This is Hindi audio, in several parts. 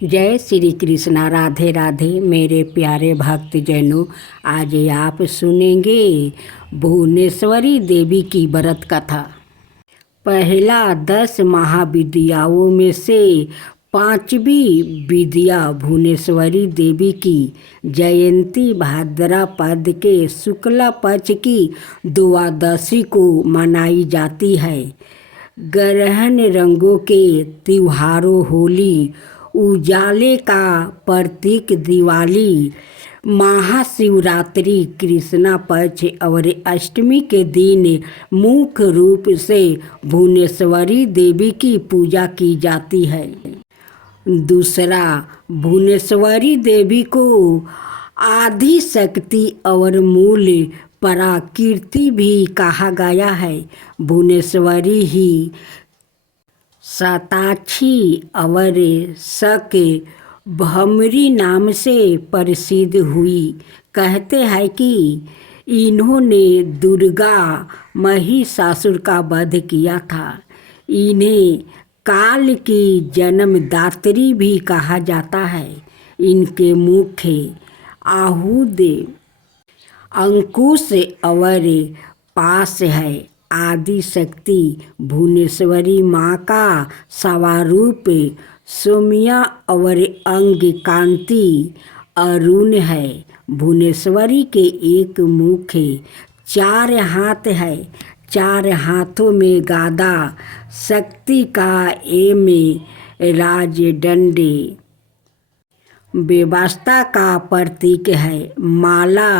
जय श्री कृष्णा। राधे राधे मेरे प्यारे भक्त जनों, आज आप सुनेंगे भुवनेश्वरी देवी की व्रत कथा। पहला 10 महाविद्याओं में से 5वीं विद्या भुवनेश्वरी देवी की जयंती भाद्रपद के शुक्ल पक्ष की द्वादशी को मनाई जाती है। ग्रहण रंगों के त्योहारों होली, उजाले का प्रतीक दिवाली, महाशिवरात्रि, कृष्णा पक्ष और अष्टमी के दिन मुख्य रूप से भुवनेश्वरी देवी की पूजा की जाती है। दूसरा, भुवनेश्वरी देवी को आदि शक्ति और मूल पराकीर्ति भी कहा गया है। भुवनेश्वरी ही शताक्षी और शक भमरी नाम से प्रसिद्ध हुई। कहते हैं कि इन्होंने दुर्गा महिषासुर का वध किया था। इन्हें काल की जन्मदात्री भी कहा जाता है। इनके मुख्य आयुध अंकुश और पास है। आदि शक्ति भुवनेश्वरी माँ का स्वरूप सौम्या और अंग कांति अरुण है। भुवनेश्वरी के एक मुख्य 4 हाथ है। 4 हाथों में गदा, शक्ति का एम राजदंड व्यवस्था का प्रतीक है। माला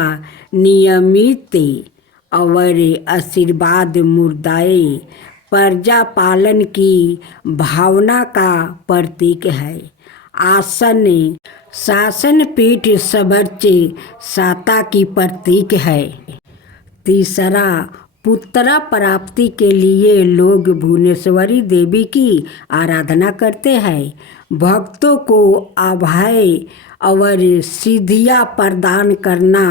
नियमित और आशीर्वाद मुद्राए प्रजा पालन की भावना का प्रतीक है। आसन शासन पीठ सर्वोच्च सत्ता की प्रतीक है। तीसरा, पुत्र प्राप्ति के लिए लोग भुवनेश्वरी देवी की आराधना करते हैं। भक्तों को अभय और सिद्धियां प्रदान करना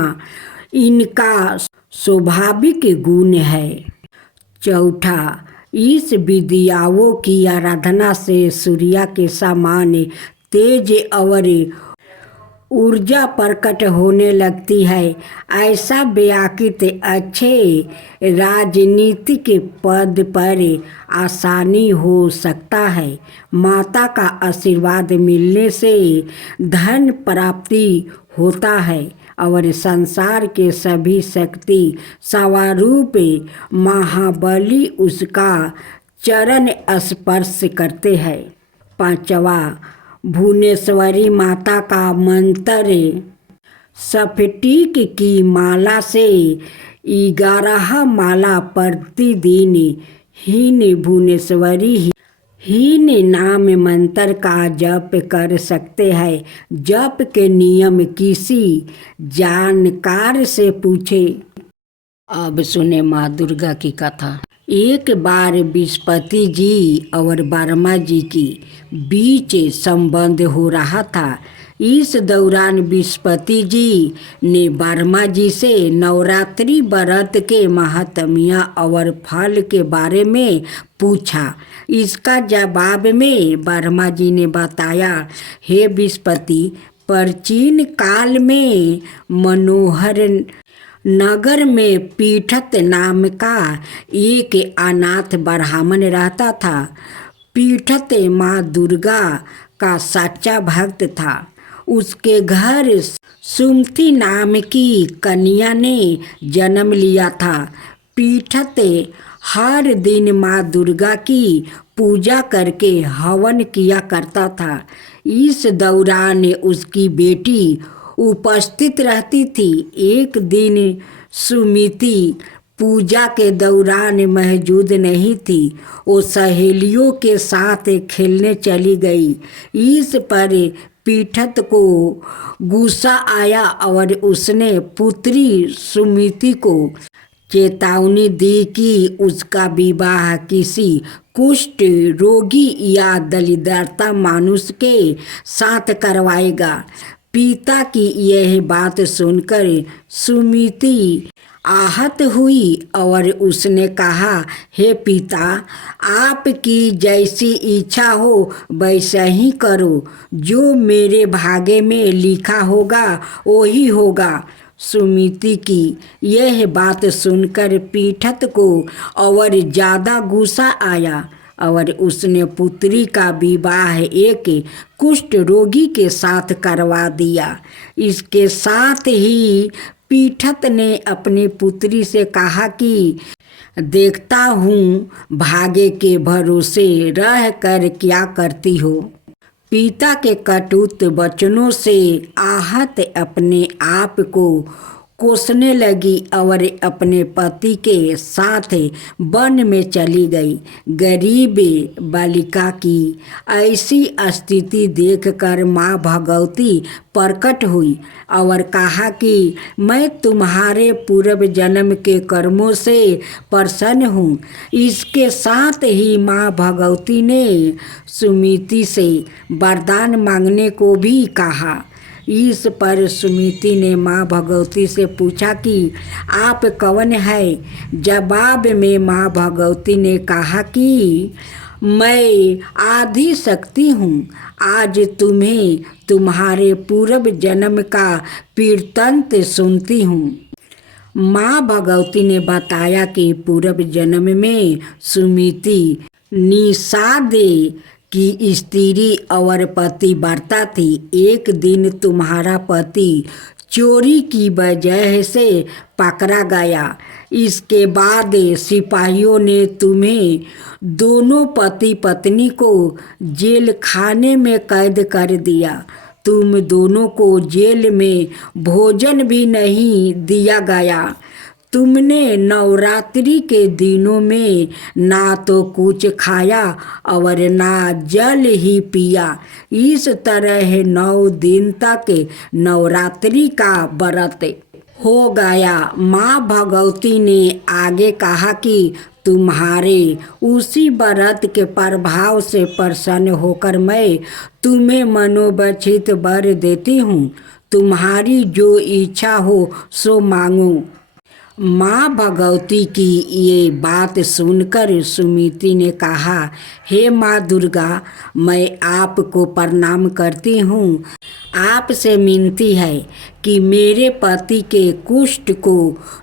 इनका स्वाभाविक गुण है। चौथा, इस विद्याओं की आराधना से सूर्य के समान तेज और ऊर्जा प्रकट होने लगती है। ऐसा व्यक्ति अच्छे राजनीतिक पद पर आसानी हो सकता है। माता का आशीर्वाद मिलने से धन प्राप्ति होता है और संसार के सभी शक्ति स्वरूप महाबली उसका चरण स्पर्श करते हैं। पांचवा, भुवनेश्वरी माता का मंत्र स्फटिक की माला से 11 माला प्रतिदिन हीन भुवनेश्वरी हीन नाम मंत्र का जप कर सकते हैं। जप के नियम किसी जानकार से पूछे। अब सुने माँ दुर्गा की कथा। एक बार बृहस्पति जी और वर्मा जी की बीच संबंध हो रहा था। इस दौरान बृहस्पति जी ने वर्मा जी से नवरात्रि व्रत के महात्म्य और फल के बारे में पूछा। इसका जवाब में वर्मा जी ने बताया, हे बृहस्पति, प्राचीन काल में मनोहर नगर में पीठत नाम का एक अनाथ ब्राह्मण रहता था। पीठत माँ दुर्गा का सच्चा भक्त था। उसके घर सुमति नाम की कन्या ने जन्म लिया था। पीठत हर दिन माँ दुर्गा की पूजा करके हवन किया करता था। इस दौरान उसकी बेटी उपस्थित रहती थी। एक दिन सुमिति पूजा के दौरान मौजूद नहीं थी। वो सहेलियों के साथ खेलने चली गई। इस पर पीठत को गुस्सा आया और उसने पुत्री सुमिति को चेतावनी दी कि उसका विवाह किसी कुष्ठ रोगी या दरिद्रता मनुष्य के साथ करवाएगा। पिता की यह बात सुनकर सुमिति आहत हुई और उसने कहा, हे पिता, आपकी जैसी इच्छा हो वैसा ही करो, जो मेरे भाग्य में लिखा होगा वही होगा। सुमिति की यह बात सुनकर पीठत को और ज़्यादा गुस्सा आया और उसने पुत्री का विवाह एक कुष्ठ रोगी के साथ करवा दिया। इसके साथ ही पीठत ने अपनी पुत्री से कहा कि देखता हूँ भाग्य के भरोसे रह कर क्या करती हो। पिता के कटुत वचनों से आहत अपने आप को कोसने लगी और अपने पति के साथ वन में चली गई। गरीब बालिका की ऐसी स्थिति देखकर माँ भगवती प्रकट हुई और कहा कि मैं तुम्हारे पूर्व जन्म के कर्मों से प्रसन्न हूँ। इसके साथ ही माँ भगवती ने सुमिति से वरदान मांगने को भी कहा। इस पर सुमिति ने माँ भगवती से पूछा कि आप कौन है। जवाब में माँ भगवती ने कहा कि मैं आदि शक्ति हूँ। आज तुम्हें तुम्हारे पूर्व जन्म का वृत्तांत सुनती हूँ। माँ भगवती ने बताया कि पूर्व जन्म में सुमिति निषादे की स्त्री और पति व्रता थी। एक दिन तुम्हारा पति चोरी की वजह से पकड़ा गया। इसके बाद सिपाहियों ने तुम्हें दोनों पति पत्नी को जेल खाने में कैद कर दिया। तुम दोनों को जेल में भोजन भी नहीं दिया गया। तुमने नवरात्रि के दिनों में ना तो कुछ खाया और ना जल ही पिया। इस तरह 9 दिन तक नवरात्रि का व्रत हो गया। माँ भगवती ने आगे कहा कि तुम्हारे उसी व्रत के प्रभाव से प्रसन्न होकर मैं तुम्हें मनोवांछित वर देती हूँ। तुम्हारी जो इच्छा हो सो मांगो। माँ भगवती की ये बात सुनकर सुमिति ने कहा, हे माँ दुर्गा, मैं आपको प्रणाम करती हूँ। आपसे विनती है कि मेरे पति के कुष्ठ को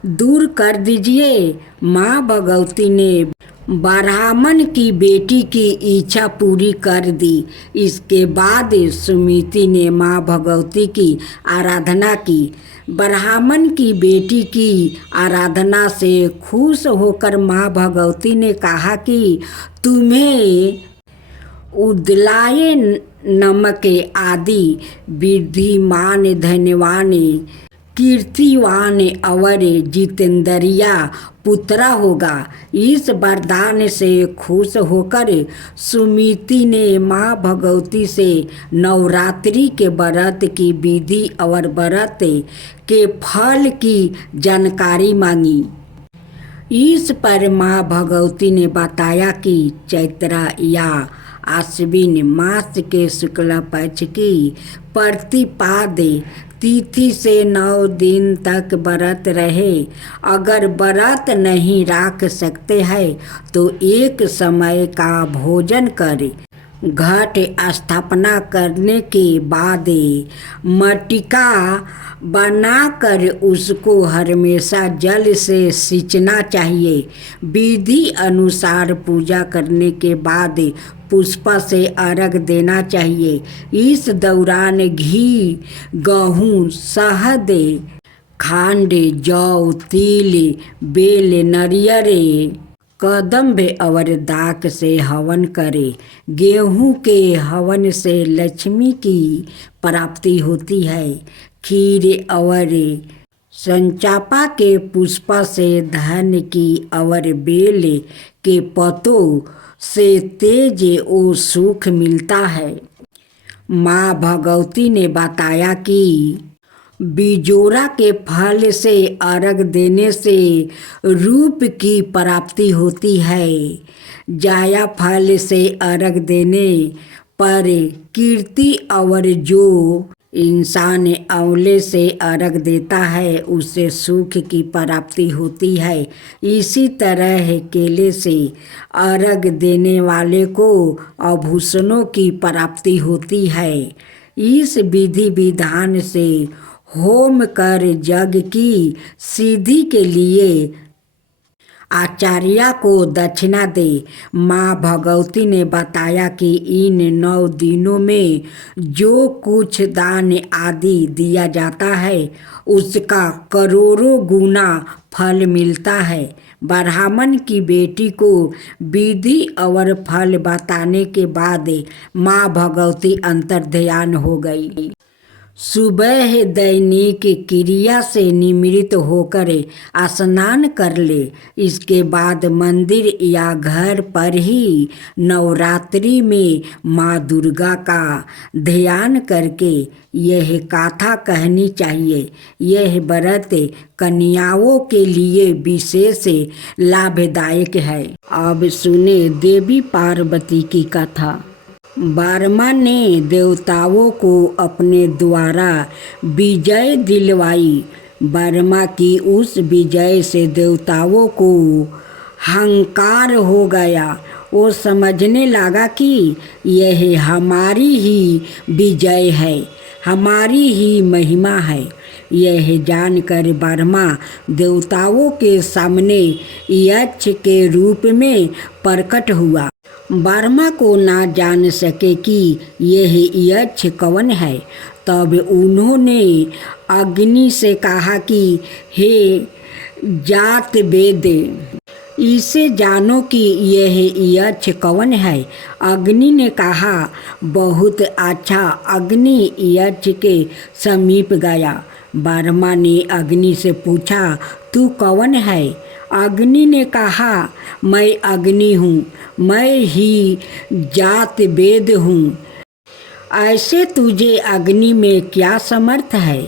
दूर कर दीजिए। माँ भगवती ने ब्राह्मण की बेटी की इच्छा पूरी कर दी। इसके बाद सुमिति ने माँ भगवती की आराधना की। ब्राह्मण की बेटी की आराधना से खुश होकर माँ भगवती ने कहा कि तुम्हें उदलाय नमक आदि विद्धिमान धन्यवान कीर्तिवान और जितेंद्रिया पुत्रा होगा। इस वरदान से खुश होकर सुमिति ने माँ भगवती से नवरात्रि के व्रत की विधि और व्रत के फल की जानकारी मांगी। इस पर माँ भगवती ने बताया कि चैत्र या आश्विन मास के शुक्ल पक्ष की प्रतिपाद तिथि से 9 दिन तक व्रत रहे। अगर व्रत नहीं रख सकते हैं तो एक समय का भोजन करें। घट स्थापना करने के बाद मटिका बनाकर उसको हमेशा जल से सींचना चाहिए। विधि अनुसार पूजा करने के बाद पुष्प से अर्घ देना चाहिए। इस दौरान घी, गेहूँ, शहद, खांड, जौ, तिल, बेल, नारियल, कदम्ब और दाक से हवन करे। गेहूँ के हवन से लक्ष्मी की प्राप्ति होती है। खीर और संचापा के पुष्प से धन की और बेल के पत्तों से तेज और सुख मिलता है। माँ भगवती ने बताया कि बिजोरा के फल से अर्घ देने से रूप की प्राप्ति होती है। जाया फल से अर्घ देने पर कीर्ति और जो इंसान अवले से अर्घ देता है, उससे सुख की प्राप्ति होती है। इसी तरह केले से अर्घ देने वाले को आभूषणों की प्राप्ति होती है। इस विधि विधान से होम कर जग की सिद्धि के लिए आचार्य को दक्षिणा दे। माँ भगवती ने बताया कि इन 9 दिनों में जो कुछ दान आदि दिया जाता है उसका करोड़ों गुना फल मिलता है। ब्राह्मण की बेटी को विधि और फल बताने के बाद माँ भगवती अंतर्ध्यान हो गई। सुबह दैनिक क्रिया से निवृत्त होकर स्नान कर ले। इसके बाद मंदिर या घर पर ही नवरात्रि में माँ दुर्गा का ध्यान करके यह गाथा कहनी चाहिए। यह व्रत कन्याओं के लिए विशेष लाभदायक है। अब सुने देवी पार्वती की कथा। ब्रह्मा ने देवताओं को अपने द्वारा विजय दिलवाई। ब्रह्मा की उस विजय से देवताओं को अहंकार हो गया। वो समझने लगा कि यह हमारी ही विजय है, हमारी ही महिमा है। यह जानकर ब्रह्मा देवताओं के सामने यक्ष के रूप में प्रकट हुआ। ब्रह्मा को ना जान सके कि यह यक्ष कौन है। तब उन्होंने अग्नि से कहा कि हे जात वेद, इसे जानो कि यह यक्ष कौन है। अग्नि ने कहा, बहुत अच्छा। अग्नि यक्ष के समीप गया। ब्रह्मा ने अग्नि से पूछा, तू कौन है? अग्नि ने कहा, मैं अग्नि हूँ, मैं ही जात वेद हूँ। ऐसे तुझे अग्नि में क्या समर्थ है?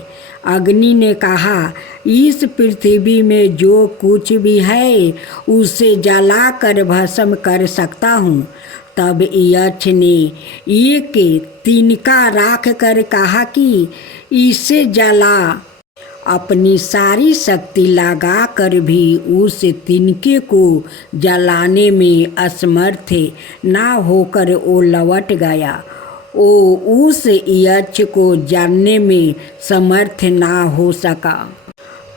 अग्नि ने कहा, इस पृथ्वी में जो कुछ भी है उसे जलाकर भस्म कर सकता हूँ। तब यक्ष ने एक तिनका राख कर कहा कि इसे जला। अपनी सारी शक्ति लगा कर भी उस तिनके को जलाने में असमर्थ ना होकर वो लौट गया। वो उस यक्ष को जानने में समर्थ ना हो सका।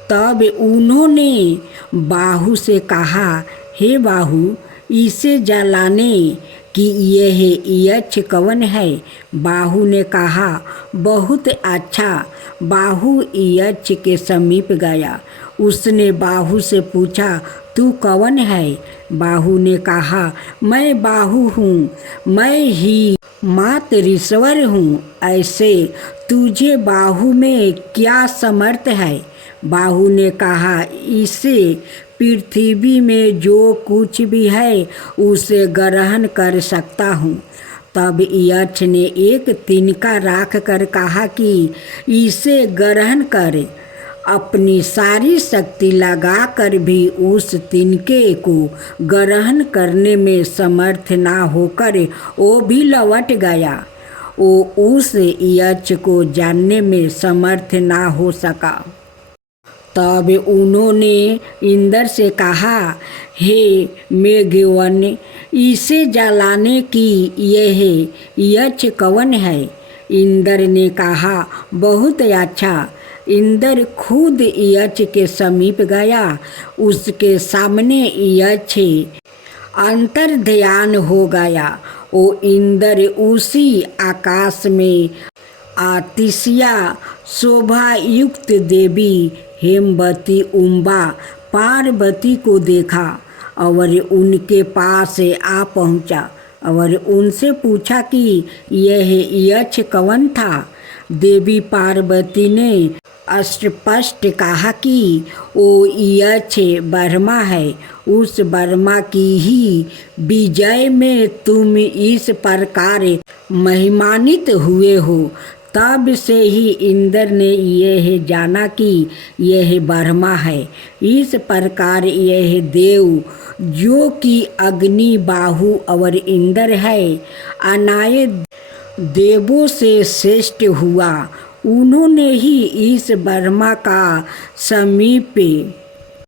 तब उन्होंने बाहु से कहा, हे बाहु, इसे जलाने कि यह यक्ष कौन है? बाहु ने कहा, बहुत अच्छा। बाहु यक्ष के समीप गया। उसने बाहु से पूछा, तू कौन है? बाहु ने कहा, मैं बाहु हूँ, मैं ही मातरीश्वर हूँ। ऐसे तुझे बाहु में क्या समर्थ है? बाहु ने कहा, इसे पृथ्वी में जो कुछ भी है उसे ग्रहण कर सकता हूँ। तब यक्ष ने एक तिनका राख कर कहा कि इसे ग्रहण कर। अपनी सारी शक्ति लगाकर भी उस तिनके को ग्रहण करने में समर्थ ना होकर वो भी लौट गया। वो उस यक्ष को जानने में समर्थ ना हो सका। तब उन्होंने इंद्र से कहा, हे मेघवन, इसे जलाने की यह यक्ष कौन है? इंद्र ने कहा, बहुत अच्छा। इंद्र खुद यक्ष के समीप गया। उसके सामने यक्ष अंतर्ध्यान हो गया। वो इंद्र उसी आकाश में आतिशिया शोभा युक्त देवी हेमवती उम्बा पार्वती को देखा और उनके पास आ पहुंचा और उनसे पूछा कि यह यक्ष कौन था। देवी पार्वती ने स्पष्ट कहा कि वो यक्ष ब्रह्मा है। उस ब्रह्मा की ही विजय में तुम इस प्रकार महिमान्वित हुए हो। तब से ही इंद्र ने यह जाना कि यह ब्रह्मा है। इस प्रकार यह देव जो कि अग्नि, बाहु और इंद्र है, अनाय देवों से श्रेष्ठ हुआ। उन्होंने ही इस ब्रह्मा का समीप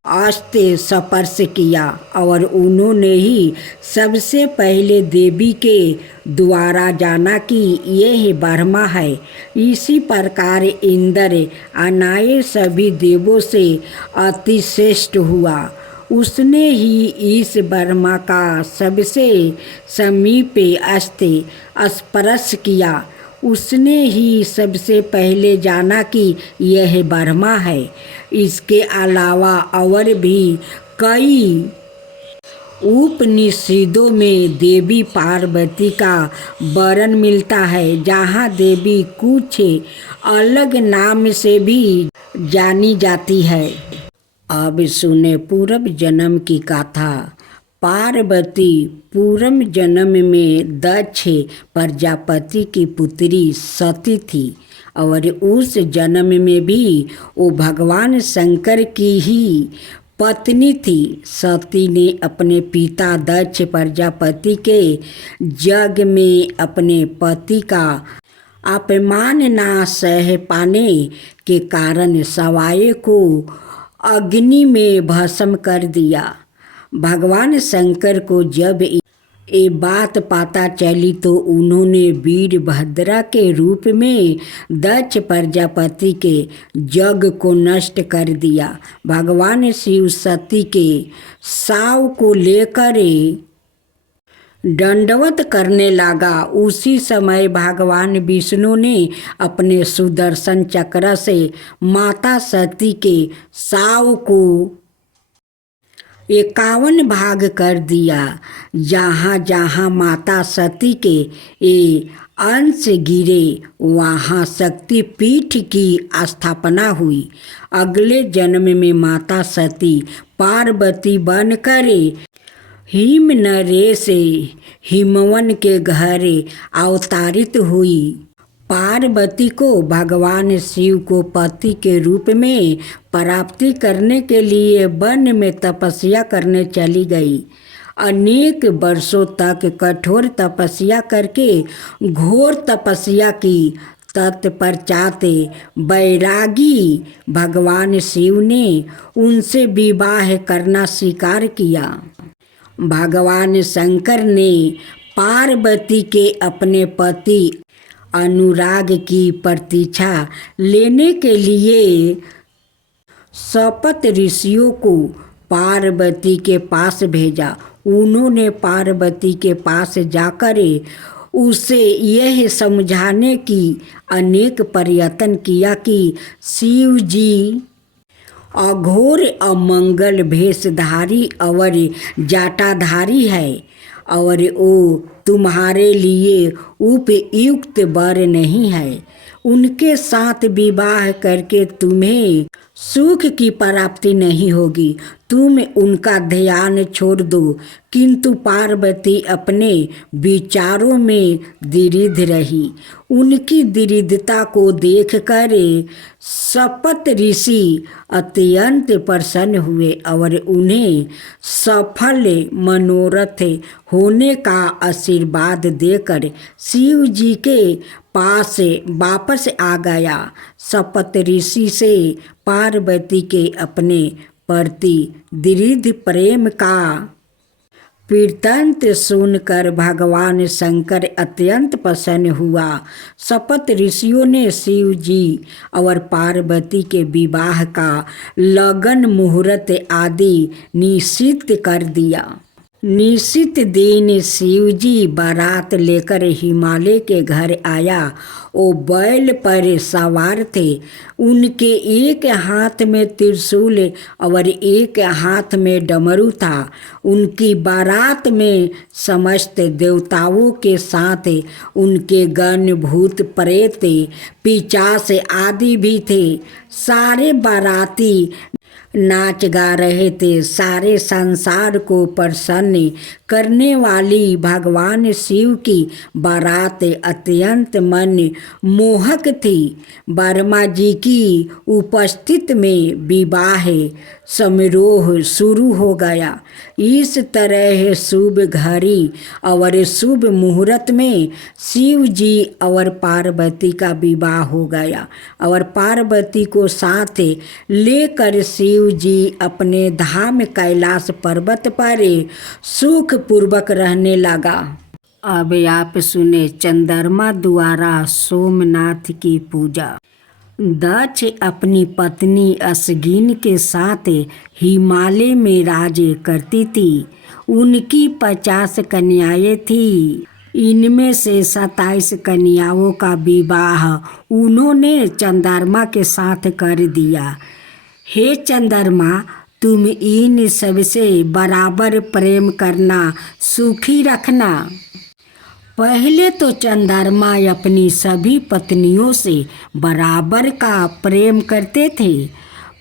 आस्ते स्पर्श किया और उन्होंने ही सबसे पहले देवी के द्वारा जाना कि यह ब्रह्मा है। इसी प्रकार इंद्र अनाए सभी देवों से अति श्रेष्ठ हुआ। उसने ही इस ब्रह्मा का सबसे समीप अस्ते स्पर्श किया। उसने ही सबसे पहले जाना कि यह ब्रह्मा है। इसके अलावा और भी कई उपनिषदों में देवी पार्वती का वर्णन मिलता है, जहाँ देवी कुछ अलग नाम से भी जानी जाती है। अब सुने पूर्व जन्म की कथा। पार्वती पूर्व जन्म में दक्ष प्रजापति की पुत्री सती थी और उस जन्म में भी वो भगवान शंकर की ही पत्नी थी। सती ने अपने पिता दक्ष प्रजापति के यज्ञ में अपने पति का अपमान ना सह पाने के कारण सवाए को अग्नि में भस्म कर दिया। भगवान शंकर को जब ये बात पता चली तो उन्होंने वीरभद्रा के रूप में दक्ष प्रजापति के यज्ञ को नष्ट कर दिया। भगवान शिव सती के शव को लेकर दंडवत करने लगा। उसी समय भगवान विष्णु ने अपने सुदर्शन चक्र से माता सती के शव को 51 भाग कर दिया। जहाँ जहाँ माता सती के ये अंश गिरे वहाँ शक्ति पीठ की स्थापना हुई। अगले जन्म में माता सती पार्वती बनकर हिम नरेश हिमवन के घर अवतारित हुई। पार्वती को भगवान शिव को पति के रूप में प्राप्ति करने के लिए वन में तपस्या करने चली गई। अनेक वर्षों तक कठोर तपस्या करके घोर तपस्या की। तत्पश्चात बैरागी भगवान शिव ने उनसे विवाह करना स्वीकार किया। भगवान शंकर ने पार्वती के अपने पति अनुराग की प्रतीक्षा लेने के लिए सप्त ऋषियों को पार्वती के पास भेजा। उन्होंने पार्वती के पास जाकर उसे यह समझाने की अनेक प्रयत्न किया कि शिव जी अघोर अमंगल भेषधारी और जटाधारी है और वो तुम्हारे लिए उपयुक्त वर नहीं है। उनके साथ विवाह करके तुम्हें सुख की प्राप्ति नहीं होगी। तुम उनका ध्यान छोड़ दो। किंतु पार्वती अपने विचारों में दृढ़ रही। उनकी दृढ़ता को देखकर सप्त ऋषि अत्यंत प्रसन्न हुए और उन्हें सफल मनोरथ होने का आशीर्वाद देकर शिव जी के पास वापस आ गया। सप्त ऋषि से पार्वती के अपने प्रति दृढ़ प्रेम का वृत्तांत सुनकर भगवान शंकर अत्यंत प्रसन्न हुआ। सप्त ऋषियों ने शिव जी और पार्वती के विवाह का लगन मुहूर्त आदि निश्चित कर दिया। निश्चित दिन शिव जी बारात लेकर हिमालय के घर आया। वो बैल पर सवार थे। उनके एक हाथ में त्रिशूल और एक हाथ में डमरू था। उनकी बारात में समस्त देवताओं के साथ उनके गण भूत प्रेत पिशाच आदि भी थे। सारे बाराती नाच गा रहे थे। सारे संसार को प्रसन्न करने वाली भगवान शिव की बारात अत्यंत मन मोहक थी। वर्मा जी की उपस्थित में विवाह समारोह शुरू हो गया। इस तरह शुभ घड़ी और शुभ मुहूर्त में शिव जी और पार्वती का विवाह हो गया और पार्वती को साथ लेकर शिव जी अपने धाम कैलाश पर्वत पर सुख पूर्वक रहने लगा। अब आप सुने चंद्रमा द्वारा सोमनाथ की पूजा। दक्ष अपनी पत्नी असगिन के साथ हिमालय में राज करती थी। उनकी 50 कन्याएं थी। इनमें से 27 कन्याओं का विवाह उन्होंने चंद्रमा के साथ कर दिया। हे चंद्रमा, तुम इन सबसे बराबर प्रेम करना, सुखी रखना। पहले तो चंद्रमा अपनी सभी पत्नियों से बराबर का प्रेम करते थे,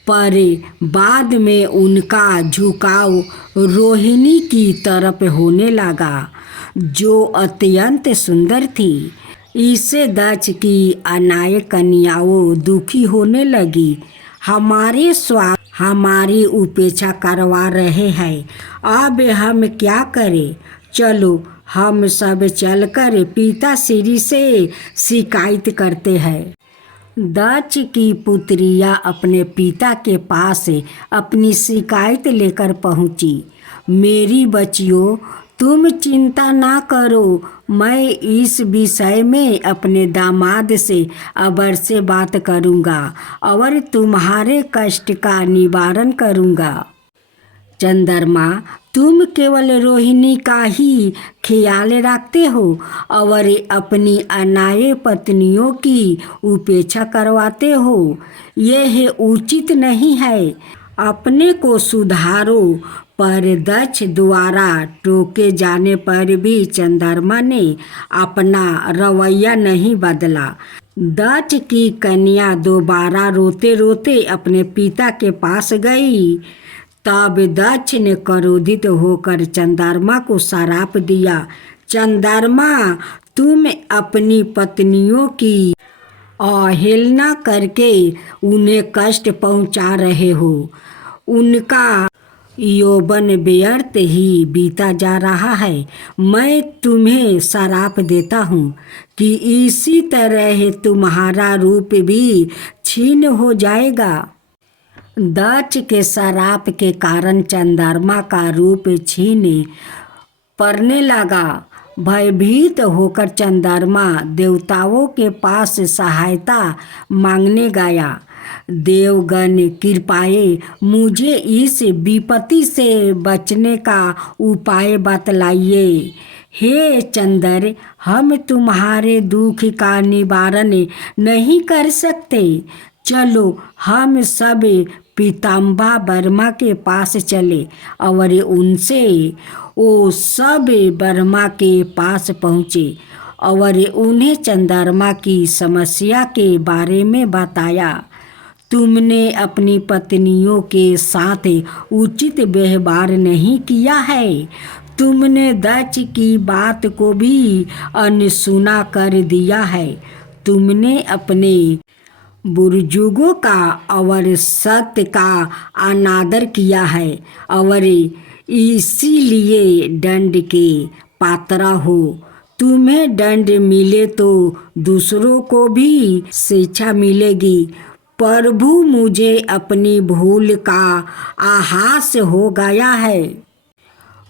पर बाद में उनका झुकाव रोहिणी की तरफ होने लगा, जो अत्यंत सुंदर थी। इससे दक्ष की अनायक कन्याओं दुखी होने लगी। हमारे स्वामी हमारी उपेक्षा करवा रहे हैं, अब हम क्या करें? चलो हम सब चलकर पिता श्री से शिकायत करते हैं। दक्ष की पुत्रियां अपने पिता के पास अपनी शिकायत लेकर पहुंची। मेरी बच्चियों, तुम चिंता ना करो, मैं इस विषय में अपने दामाद से अवश्य बात करूंगा और तुम्हारे कष्ट का निवारण करूंगा। चंद्रमा, तुम केवल रोहिणी का ही ख्याल रखते हो और अपनी अनाये पत्नियों की उपेक्षा करवाते हो। यह उचित नहीं है। अपने को सुधारो। पर दक्ष द्वारा टोके जाने पर भी चंद्रमा ने अपना रवैया नहीं बदला। दक्ष की कन्या दोबारा रोते रोते अपने पिता के पास गई। तब दक्ष ने क्रोधित होकर चंद्रमा को श्राप दिया। चंद्रमा, तुम अपनी पत्नियों की अवहेलना करके उन्हें कष्ट पहुंचा रहे हो। उनका यौवन व्यर्थ ही बीता जा रहा है। मैं तुम्हें श्राप देता हूँ कि इसी तरह तुम्हारा रूप भी छीन हो जाएगा। दक्ष के श्राप के कारण चंद्रमा का रूप छीन पड़ने लगा। भयभीत होकर चंद्रमा देवताओं के पास सहायता मांगने गया। देवगण कृपाए मुझे इस विपत्ति से बचने का उपाय बतलाइए। हे चंद्र, हम तुम्हारे दुख का निवारण नहीं कर सकते। चलो हम सब पीताम्बा वर्मा के पास चले और उनसे वो सब वर्मा के पास पहुँचे और उन्हें चंद्रमा की समस्या के बारे में बताया। तुमने अपनी पत्नियों के साथ उचित व्यवहार नहीं किया है। तुमने दक्ष की बात को भी अनसुना कर दिया है। तुमने अपने बुजुर्गों का और सत्य का अनादर किया है और इसीलिए दंड के पात्र हो। तुम्हें दंड मिले तो दूसरों को भी शिक्षा मिलेगी। प्रभु, मुझे अपनी भूल का आभास हो गया है।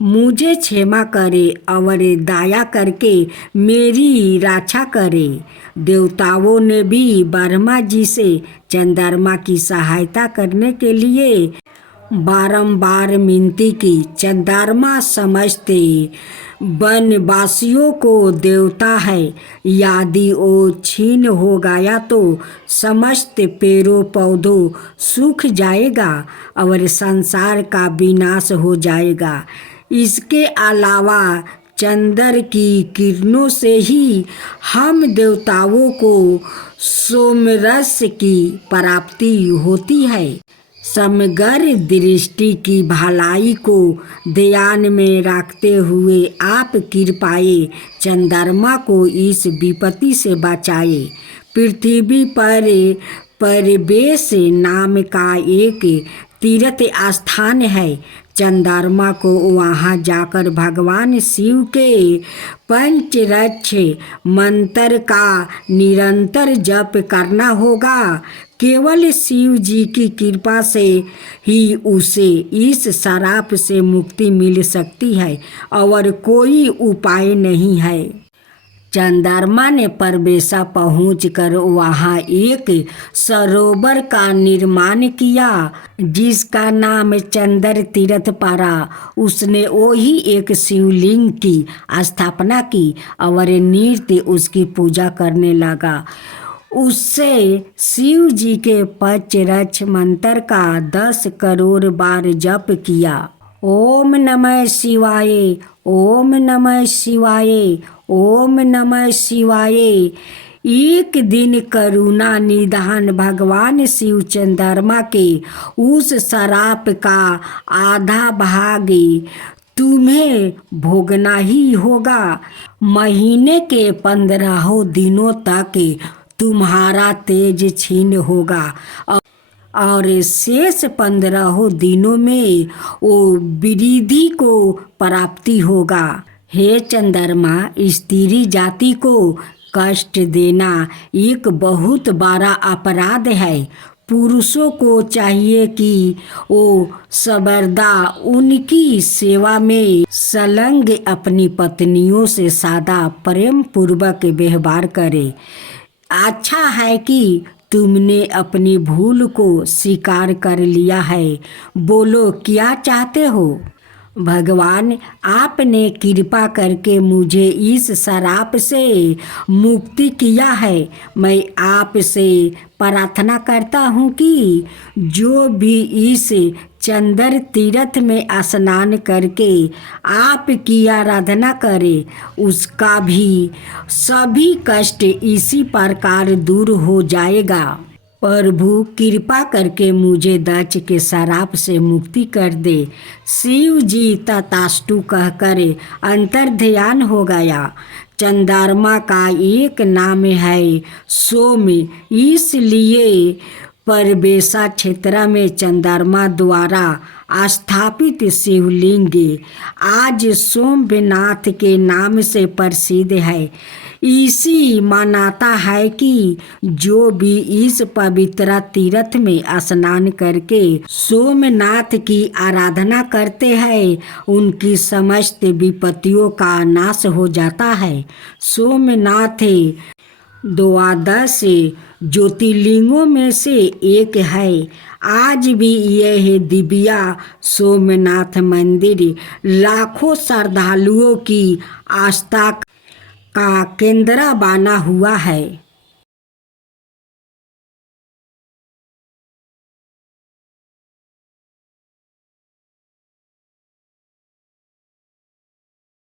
मुझे क्षमा करे और दया करके मेरी रक्षा करे। देवताओं ने भी वर्मा जी से चंद्रमा की सहायता करने के लिए बारंबार विनती की। चंद्रमा समझते वनवासियों को देवता है। यदि वो छीन हो गया तो समस्त पेड़ों पौधों सूख जाएगा और संसार का विनाश हो जाएगा। इसके अलावा चंद्र की किरणों से ही हम देवताओं को सोमरस की प्राप्ति होती है। समग्र दृष्टि की भलाई को ध्यान में रखते हुए आप कृपाए चंद्रमा को इस विपत्ति से बचाए। पृथ्वी पर परिवेश नाम का एक तीर्थ स्थान है। चंद्रमा को वहाँ जाकर भगवान शिव के पंचरक्ष मंत्र का निरंतर जप करना होगा। केवल शिव जी की कृपा से ही उसे इस श्राप से मुक्ति मिल सकती है और कोई उपाय नहीं है। चंद्रमा ने परबेसा पहुंचकर वहाँ एक सरोवर का निर्माण किया जिसका नाम चंद्र तीर्थ पड़ा। उसने वही एक शिवलिंग की स्थापना की और नित्य उसकी पूजा करने लगा। उससे शिव जी के पंचरक्ष मंत्र का 10 करोड़ बार जप किया। ओम नमः शिवाय, ओम नमः शिवाय, ओम नमः शिवाय। एक दिन करुणा निधान भगवान शिव चंद्रमा के उस श्राप का आधा भाग तुम्हें भोगना ही होगा। महीने के 15 दिनों तक तुम्हारा तेज क्षीण होगा और शेष 15 दिनों में वो वृद्धि को प्राप्ति होगा। हे चंद्रमा, स्त्री जाति को कष्ट देना एक बहुत बड़ा अपराध है। पुरुषों को चाहिए कि वो सर्वदा उनकी सेवा में संलग्न अपनी पत्नियों से सदा प्रेम पूर्वक व्यवहार करे। अच्छा है कि तुमने अपनी भूल को स्वीकार कर लिया है। बोलो क्या चाहते हो? भगवान, आपने कृपा करके मुझे इस श्राप से मुक्ति किया है। मैं आपसे प्रार्थना करता हूँ कि जो भी इस चंद्र तीर्थ में स्नान करके आपकी आराधना करे उसका भी सभी कष्ट इसी प्रकार दूर हो जाएगा। प्रभु कृपा करके मुझे दक्ष के श्राप से मुक्ति कर दे। शिव जी तथास्तु कहकर अंतर ध्यान हो गया। चंद्रमा का एक नाम है सोम, इसलिए परबेसा क्षेत्र में चंद्रमा द्वारा स्थापित शिवलिंग आज सोमनाथ के नाम से प्रसिद्ध है। इसी मान्यता है कि जो भी इस पवित्र तीर्थ में स्नान करके सोमनाथ की आराधना करते हैं उनकी समस्त विपत्तियों का नाश हो जाता है। सोमनाथ द्वादश ज्योतिर्लिंगों में से एक है। आज भी यह दिव्या सोमनाथ मंदिर लाखों श्रद्धालुओं की आस्था का केंद्र बना हुआ है।